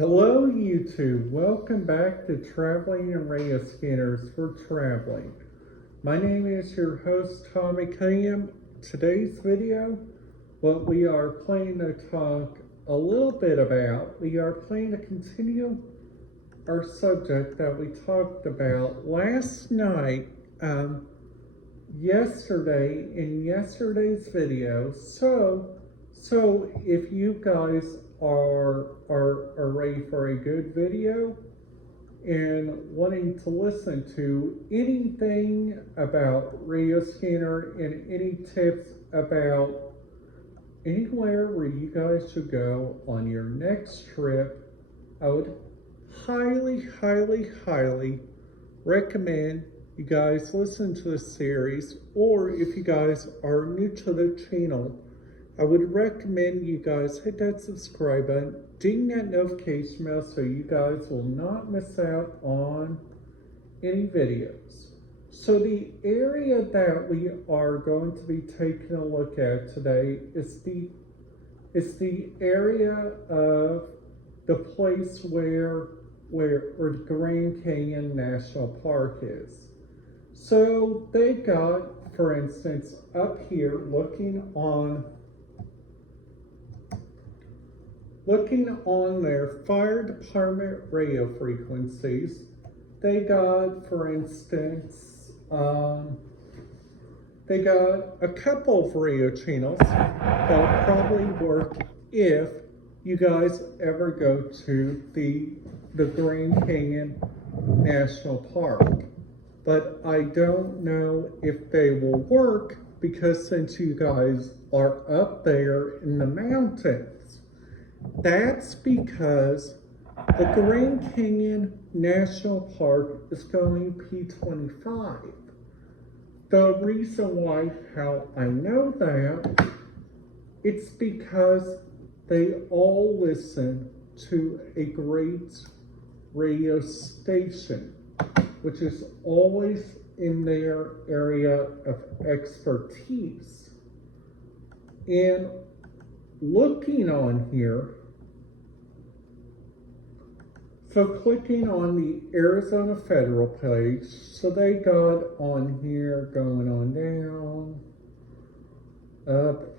Hello YouTube, welcome back to Traveling and Radio Scanners for Traveling. My name is your host Tommy Cunningham. Today's video, what we are planning to talk a little bit about, we are planning to continue our subject that we talked about last night, yesterday in yesterday's video. So if you guys are ready for a good video and wanting to listen to anything about Radio Scanner and any tips about anywhere where you guys should go on your next trip, I would highly recommend you guys listen to the series. Or if you guys are new to the channel, I would recommend you guys hit that subscribe button, ding that notification bell so you guys will not miss out on any videos. So the area that we are going to be taking a look at today is the area of the place where Grand Canyon National Park is. So they got, for instance, up here looking on their fire department radio frequencies, they got, for instance, they got a couple of radio channels that'll probably work if you guys ever go to the Grand Canyon National Park. But I don't know if they will work because since you guys are up there in the mountains, that's because the Grand Canyon National Park is going P25. The reason why, how I know that, it's because they all listen to a great radio station, which is always in their area of expertise. And looking on here, so clicking on the Arizona Federal page, so they got on here, going on down, up,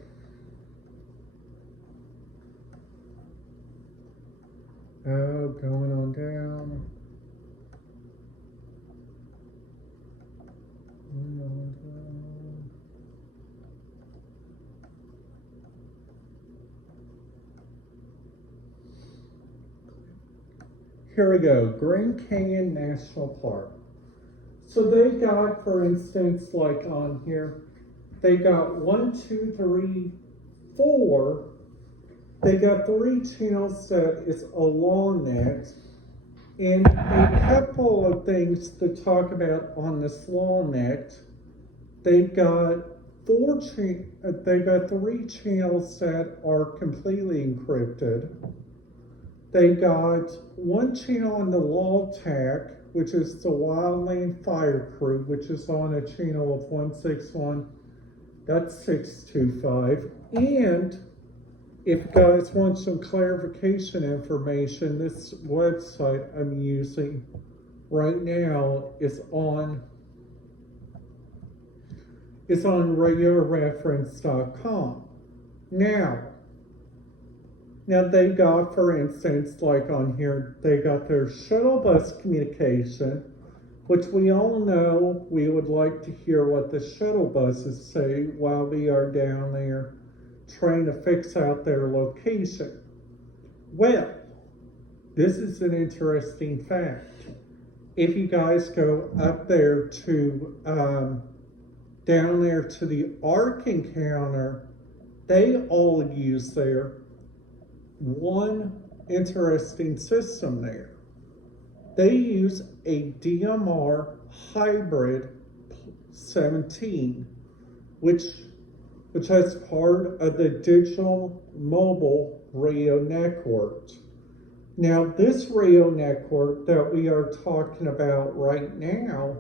going on down, Here we go, Grand Canyon National Park. So they got, for instance, like on here, they got 1, 2, 3, 4. They got 3 channels that is along that. And a couple of things to talk about on this long net. They've got 3 channels that are completely encrypted. They got 1 channel on the LawTAC, which is the Wildland Fire Crew, which is on a channel of 161.625. And if you guys want some clarification information, this website I'm using right now is on radioreference.com. Now they got, for instance, like on here, they got their shuttle bus communication, which we all know we would like to hear what the shuttle buses say while we are down there trying to fix out their location. Well, this is an interesting fact. If you guys go up there to, down there to the ARC encounter, they all use their one interesting system there. They use a DMR hybrid 17, which has part of the digital mobile radio network. Now, this radio network that we are talking about right now,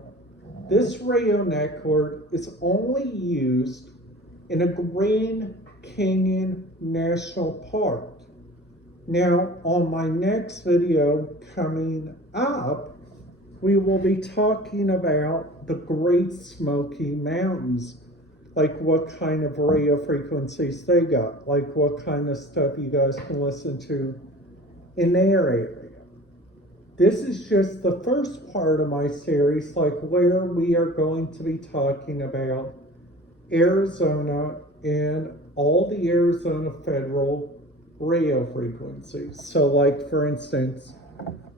this radio network is only used in a Grand Canyon National Park. Now, on my next video coming up, we will be talking about the Great Smoky Mountains, like what kind of radio frequencies they got, like what kind of stuff you guys can listen to in their area. This is just the first part of my series, like where we are going to be talking about Arizona and all the Arizona federal radio frequencies. So like for instance,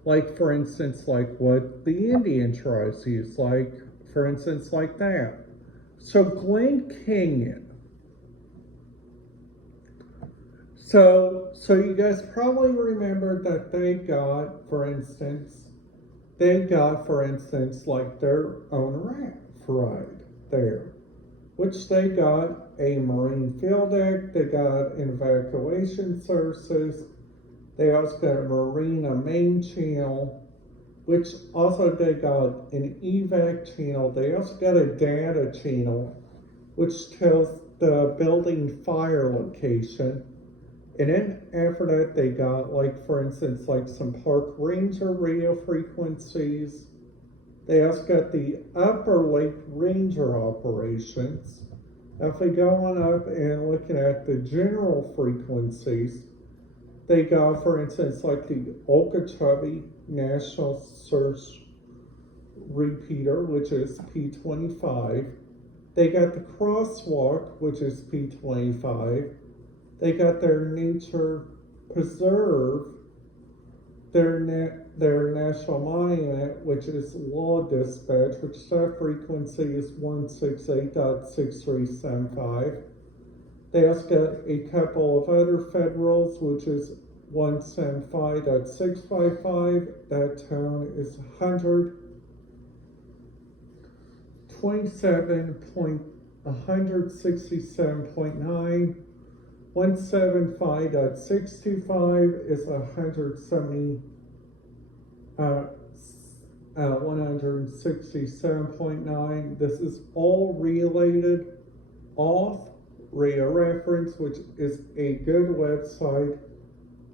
like what the Indian tribes use, like for instance, like that. So Glen Canyon. So you guys probably remember that they got, for instance, like their own ramp ride there, which they got a marine field deck, they got an evacuation services, they also got a marina main channel, which also they got an evac channel, they also got a data channel, which tells the building fire location. And then after that, they got, like, for instance, like some park ranger radio frequencies. They also got the upper lake ranger operations. Now, if we go on up and looking at the general frequencies, they got, for instance, like the Okeechobee National Search Repeater, which is P25. They got the Crosswalk, which is P25. They got their nature preserve, their national monument, which is Law Dispatch, which their frequency is 168.6375. They also got a couple of other federals, which is 175.655. That tone is 167.9. 175.625 is 167.9. This is all related off Radio Reference, which is a good website.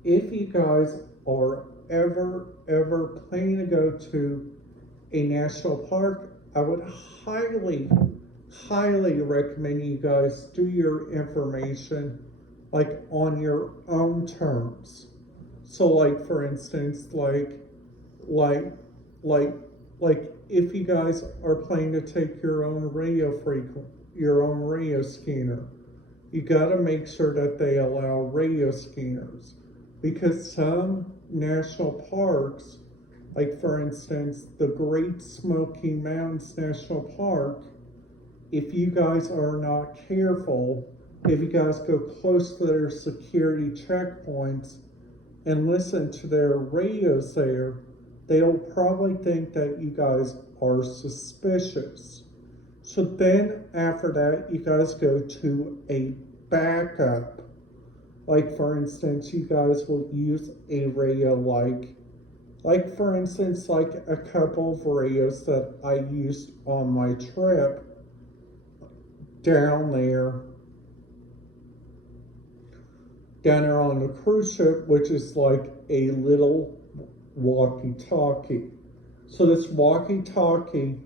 If you guys are ever planning to go to a national park, I would highly recommend you guys do your information like on your own terms. So like for instance, like if you guys are planning to take your own radio scanner, you gotta make sure that they allow radio scanners, because some national parks, like for instance, the Great Smoky Mountains National Park, if you guys are not careful, if you guys go close to their security checkpoints and listen to their radios there, they'll probably think that you guys are suspicious. So then after that, you guys go to a backup. Like for instance, you guys will use a radio like for instance, like a couple of radios that I used on my trip down there on the cruise ship, which is like a little walkie-talkie. So this walkie-talkie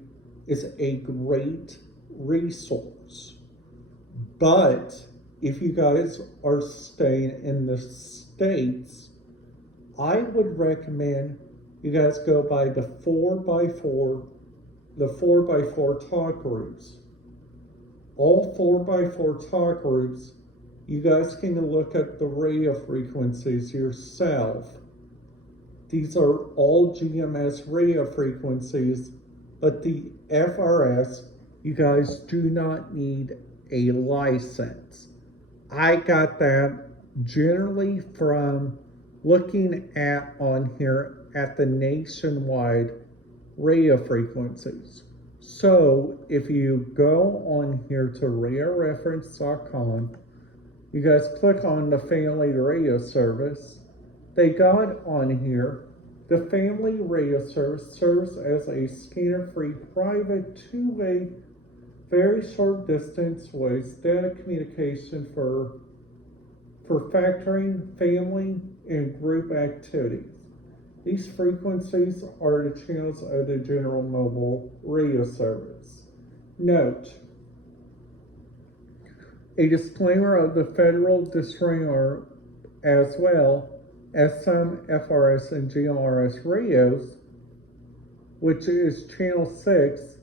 is a great resource. But if you guys are staying in the States, I would recommend you guys go by the 4x4 talk groups. All 4x4 talk groups, you guys can look at the radio frequencies yourself. These are all GMS radio frequencies, but the FRS, you guys do not need a license. I got that generally from looking at on here at the nationwide radio frequencies. So if you go on here to radioreference.com, you guys click on the family radio service. They got on here, the family radio service serves as a scanner-free private two-way, very short distance ways data communication for factoring, family, and group activities. These frequencies are the channels of the general mobile radio service. Note, a disclaimer of the federal disclaimer as well as some FRS and GMRS radios, which is channel 6,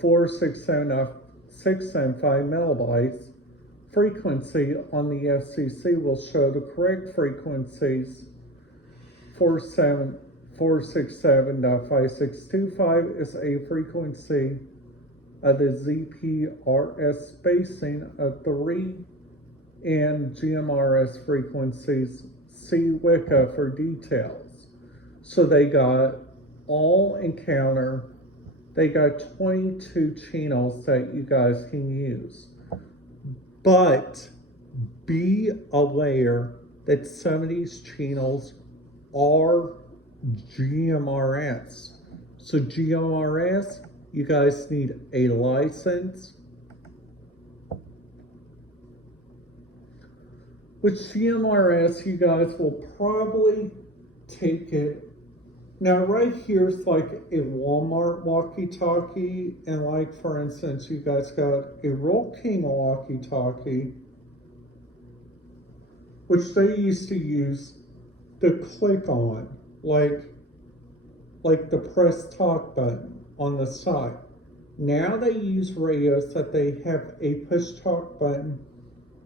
4675 millibytes. Frequency on the FCC will show the correct frequencies. 467.5625 is a frequency of the ZPRS spacing of 3 and GMRS frequencies. See Wicca for details. So they got all encounter. They got 22 channels that you guys can use. But be aware that some of these channels are GMRS. So GMRS, you guys need a license. With GMRS, you guys will probably take it. Now right here is like a Walmart walkie-talkie, and like for instance, you guys got a Roll King walkie-talkie, which they used to use the click on, like the press talk button on the side. Now they use radios that they have a push talk button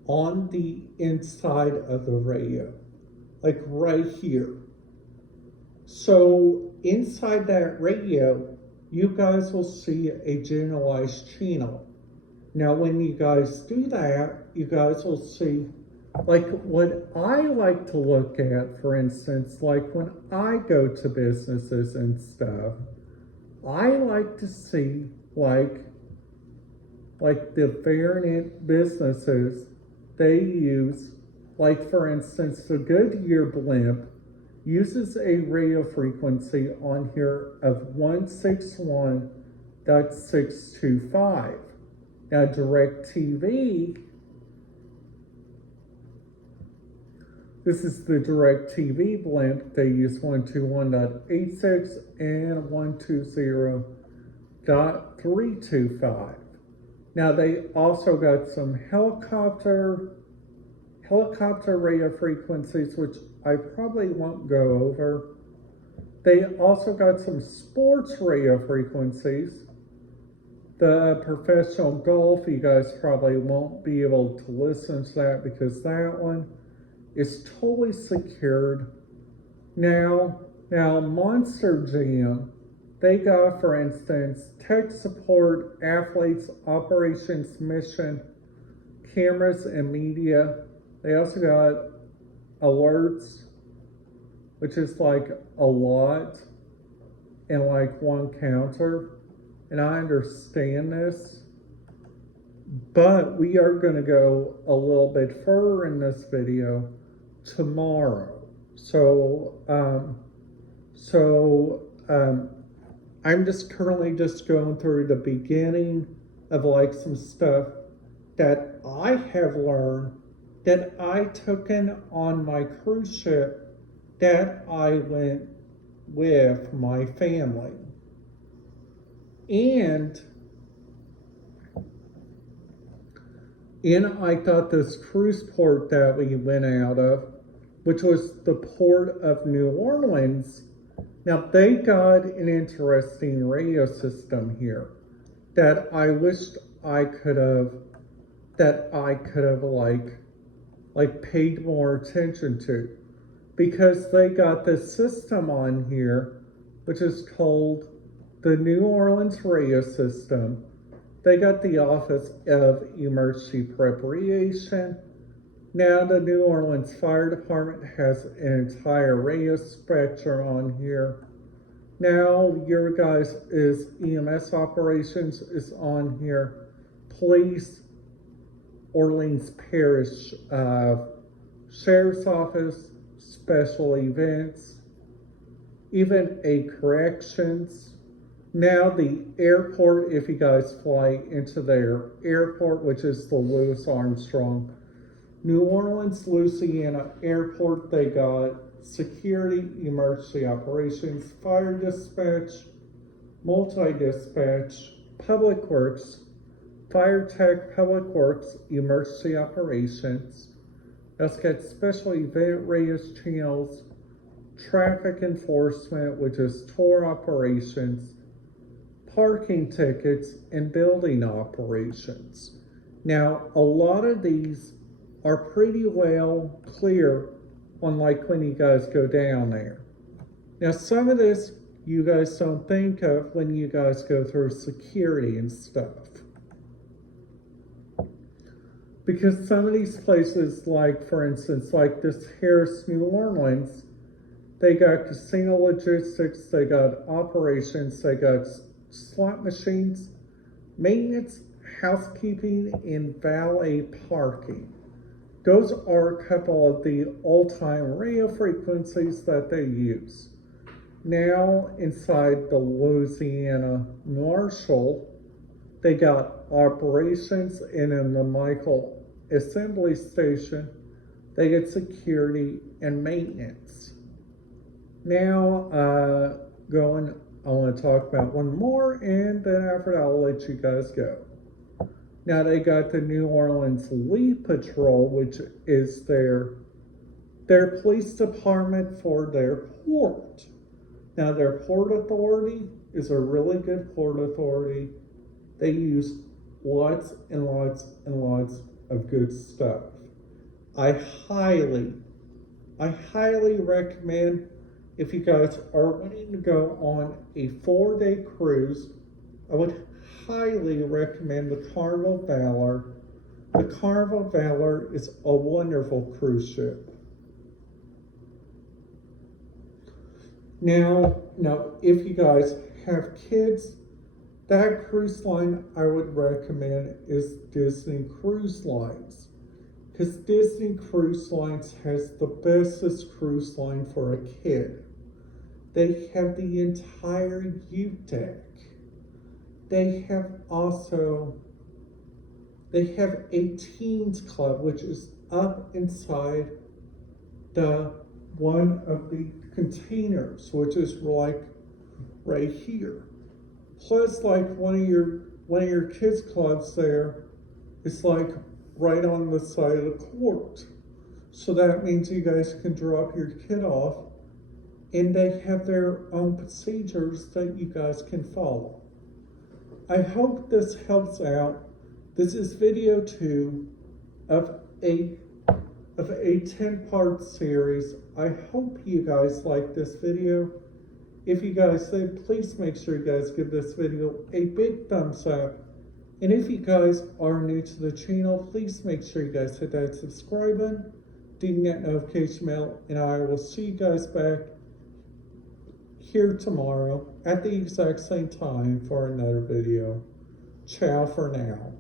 on the inside of the radio, like right here. So inside that radio, you guys will see a generalized channel. Now when you guys do that, you guys will see, like what I like to look at, for instance, like when I go to businesses and stuff, I like to see like the variant businesses they use, like for instance, the Goodyear blimp uses a radio frequency on here of 161.625. Now DirecTV, this is the DirecTV blimp. They use 121.86 and 120.325. Now they also got some helicopter radio frequencies, which I probably won't go over. They also got some sports radio frequencies. The professional golf, you guys probably won't be able to listen to that because that one is totally secured. Now Monster Jam, they got, for instance, tech support, athletes, operations, mission, cameras, and media. They also got alerts, which is like a lot, and like one counter. And I understand this, but we are going to go a little bit further in this video tomorrow. So I'm just currently just going through the beginning of like some stuff that I have learned that I took in on my cruise ship that I went with my family. And I thought this cruise port that we went out of, which was the port of New Orleans, now they got an interesting radio system here that I wished I could have like paid more attention to, because they got this system on here which is called the New Orleans Radio System. They got the Office of Emergency Preparation. Now the New Orleans Fire Department has an entire radio spectrum on here. Now your guys is EMS operations is on here. Police, Orleans Parish Sheriff's Office, special events, even a corrections. Now the airport, if you guys fly into their airport, which is the Louis Armstrong New Orleans, Louisiana Airport, they got security, emergency operations, fire dispatch, multi-dispatch, public works, fire tech, public works, emergency operations. That's got special event radius channels, traffic enforcement, which is tour operations, parking tickets, and building operations. Now, a lot of these are pretty well clear on like when you guys go down there. Now, some of this you guys don't think of when you guys go through security and stuff. Because some of these places, like for instance, like this Harrah's New Orleans, they got casino logistics, they got operations, they got slot machines, maintenance, housekeeping, and valet parking. Those are a couple of the all-time radio frequencies that they use. Now, inside the Louisiana Marshall, they got operations, and in the Michael Assembly Station, they get security and maintenance. Now, I want to talk about one more, and then after that, I'll let you guys go. Now, they got the New Orleans Lee Patrol, which is their police department for their port. Now, their port authority is a really good port authority. They use lots and lots and lots of good stuff. I highly recommend, if you guys are wanting to go on a 4-day cruise, I would highly recommend the Carnival Valor. The Carnival Valor is a wonderful cruise ship. Now, if you guys have kids, that cruise line I would recommend is Disney Cruise Lines. Because Disney Cruise Lines has the bestest cruise line for a kid. They have the entire U deck. They have a teens club, which is up inside the one of the containers, which is like right here. Plus, like one of your kids' clubs there is like right on the side of the court. So that means you guys can drop your kid off, and they have their own procedures that you guys can follow. I hope this helps out. This is video 2 of a 10-part series. I hope you guys like this video. If you guys did, please make sure you guys give this video a big thumbs up. And if you guys are new to the channel, please make sure you guys hit that subscribe button, ding that notification bell, and I will see you guys back here tomorrow at the exact same time for another video. Ciao for now.